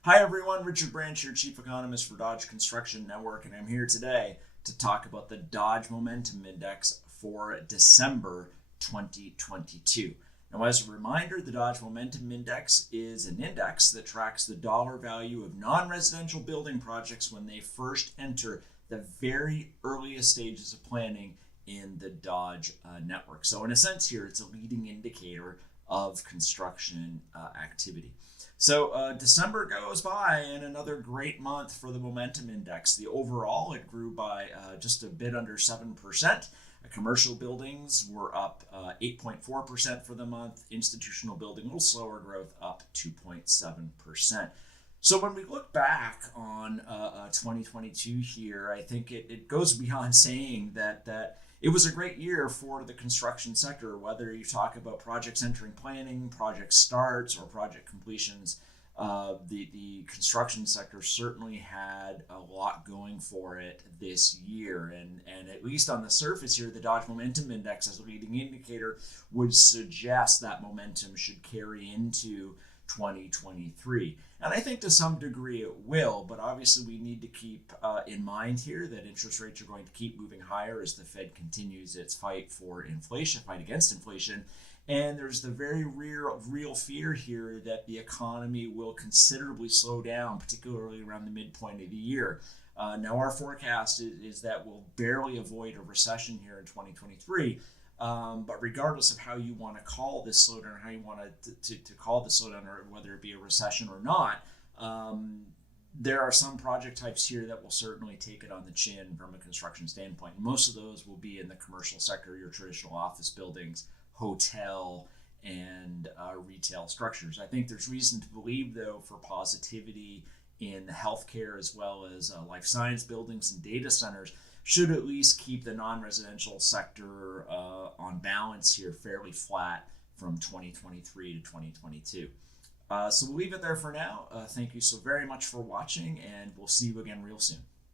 Hi everyone, Richard Branch here, Chief Economist for Dodge Construction Network, and I'm here today to talk about the Dodge Momentum Index for December 2022. Now, as a reminder, the Dodge Momentum Index is an index that tracks the dollar value of non-residential building projects when they first enter the very earliest stages of planning in the Dodge network. So in a sense here, it's a leading indicator of construction activity. So December goes by and another great month for the Momentum Index. The overall, it grew by just a bit under 7%. Commercial buildings were up 8.4% for the month. Institutional building, a little slower growth, up 2.7%. So when we look back on 2022 here, I think it goes beyond saying that it was a great year for the construction sector, whether you talk about projects entering planning, project starts, or project completions. The construction sector certainly had a lot going for it this year. And at least on the surface here, the Dodge Momentum Index as a leading indicator would suggest that momentum should carry into 2023. And I think to some degree it will, but obviously we need to keep in mind here that interest rates are going to keep moving higher as the Fed continues its fight against inflation. And there's the very real fear here that the economy will considerably slow down, particularly around the midpoint of the year. Now, our forecast is that we'll barely avoid a recession here in 2023. But regardless of how you want to call this slowdown, how you want to call the slowdown, or whether it be a recession or not, there are some project types here that will certainly take it on the chin from a construction standpoint. Most of those will be in the commercial sector, your traditional office buildings, hotel, and retail structures. I think there's reason to believe, though, for positivity in healthcare as well as life science buildings and data centers should at least keep the non-residential sector on balance here fairly flat from 2023 to 2022. So we'll leave it there for now. Thank you so very much for watching, and we'll see you again real soon.